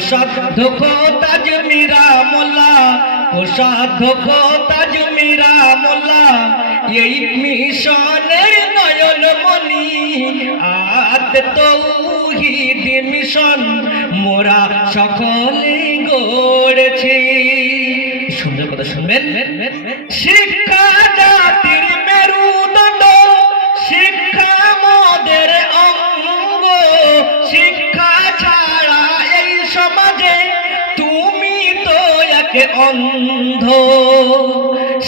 কোষাধ্যক্ষ তাজমিরা মোল্লা, কোষাধ্যক্ষ তাজমিরা মোল্লা, এই মিশনের নয়নমণি আত তৌহিদ মিশন মোরা সকলে গড়েছি। সুন্দর কথা শুনবেন। শিক্ষা জাতির মেরুদণ্ড, শিক্ষা মোদের অঙ্গ, শিক্ষা ছাড়া এই সমাজে তুমি তো এক অন্ধ।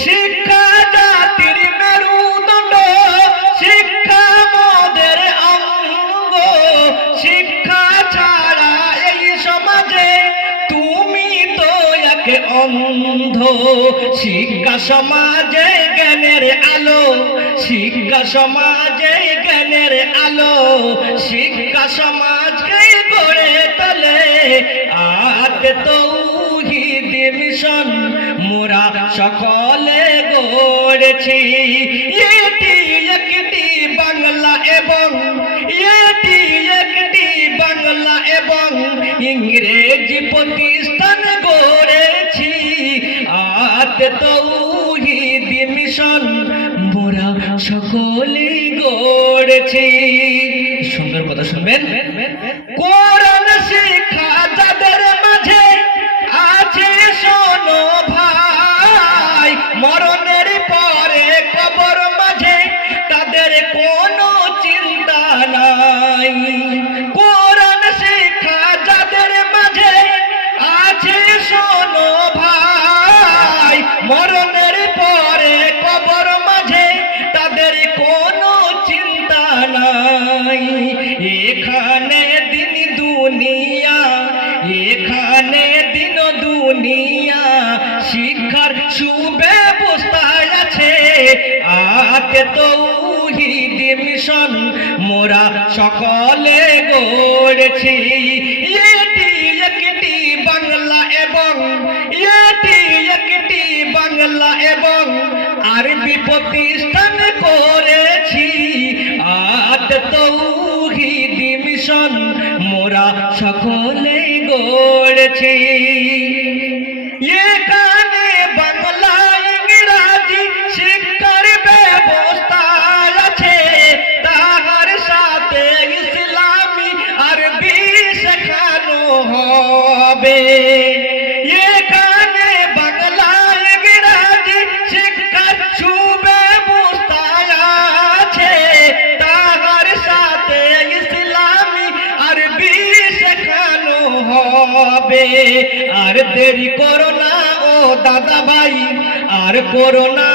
শিক্ষা জাতির মেরুদণ্ড, শিক্ষা মোদের অঙ্গ, শিক্ষা ছাড়া এই সমাজে তুমি তো এক অন্ধ। শিক্ষা সমাজে জ্ঞানের আলো, শিক্ষা সমাজে জ্ঞানের আলো, শিক্ষা সমাজকে গড়ে তোলে আত তৌহিদ মিশন মোরা সকলে গড়েছি। এটি একটি বাংলা এবং এটি একটি বাংলা এবং ইংরেজি প্রতিষ্ঠান গড়েছি আত তৌহিদ মিশন মোরা সকলে গড়েছি। সুন্দর কথা শুনবেন। কোরআন শিক্ষা যাদের মাঝে আছে শোনো ভাই, মরণের পরে কবর মাঝে তাদের কোনো চিন্তা নাই। কোরআন শিক্ষা যাদের মাঝে আছে শোনো ভাই, মরণের পরে কবর মাঝে তাদের কোনো চিন্তা নাই। এখানে দিন দুনিয়া, এখানে দিন দুনিয়া শিক্ষার সুব্যবস্থায় আছে আত তৌহিদ মিশন মোরা সকলে গড়েছি। এটি একটি বাংলা এবং এটি একটি বাংলা এবং আরবি প্রতিষ্ঠান করেছি আত তৌহিদ মিশন মোরা সকলে গড়েছি। এখানে বাংলা ইংরাজি শিক্ষার ব্যবস্থা আছে, তাহার সাথে ইসলামী আরবি শেখানো হবে। এখানে বাংলা ইংরাজি শিক্ষার সুব্যবস্থা আছে, তাহার সাথে ইসলামী আরবি শেখানো হবে। আর দেরি করো না ও দাদা ভাই, আর করো না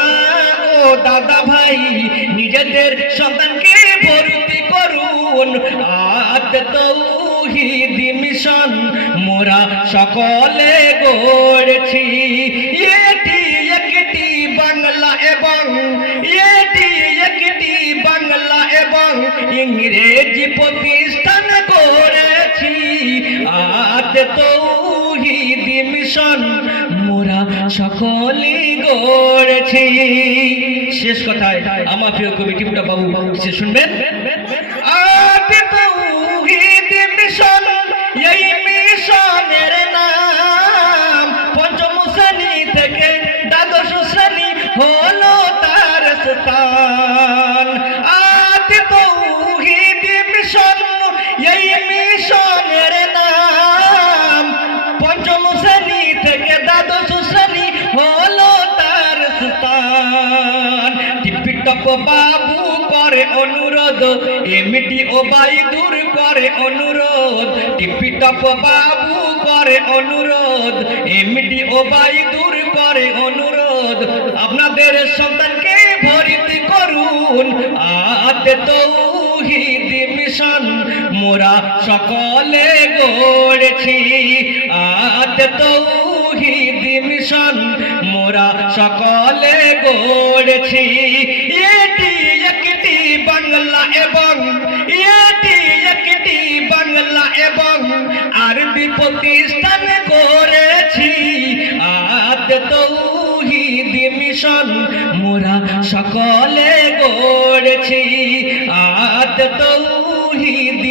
ও দাদা ভাই, নিজেদের সন্তানকে ভর্তি করুন আত তৌহিদ মিশন মোরা সকলে গড়েছি। এটি একটি বাংলা এবং এটি একটি বাংলা এবং ইংরেজি প্রতিষ্ঠান গড়েছি আত তৌহিদ মিশন মোরা সকলে গড়েছি। শেষ কথায় আমার প্রিয় কবি টিপটা বাবু কিছু শুনবেন। আত তৌহিদ মিশন, এই মিশনের নাম পঞ্চম শ্রেণী থেকে দ্বাদশ শ্রেণী হলো তার স্থান। আত তৌহিদ মিশন, এই মিশনের নাম পঞ্চম শ্রেণী থেকে দ্বাদশ শ্রেণী হলো তার স্থান। টিপিটপ বাবু করে অনুরোধ, এমডি ওবাইদুর করে অনুরোধ, টিপিটপ বাবু করে অনুরোধ, এমডি ওবাইদুর করে অনুরোধ, আপনাদের সন্তানকে ভর্তি করুন আত তৌহিদ মিশন মোরা সকলে গড়েছি আত তৌহিদ মিশন মোরা সকলে গড়েছি। এটি একটি বাংলা এবং এটি একটি বাংলা এবং আরবি প্রতিষ্ঠান করেছি আত তৌহিদ মিশন মোরা সকলে গড়েছি আত তৌহিদ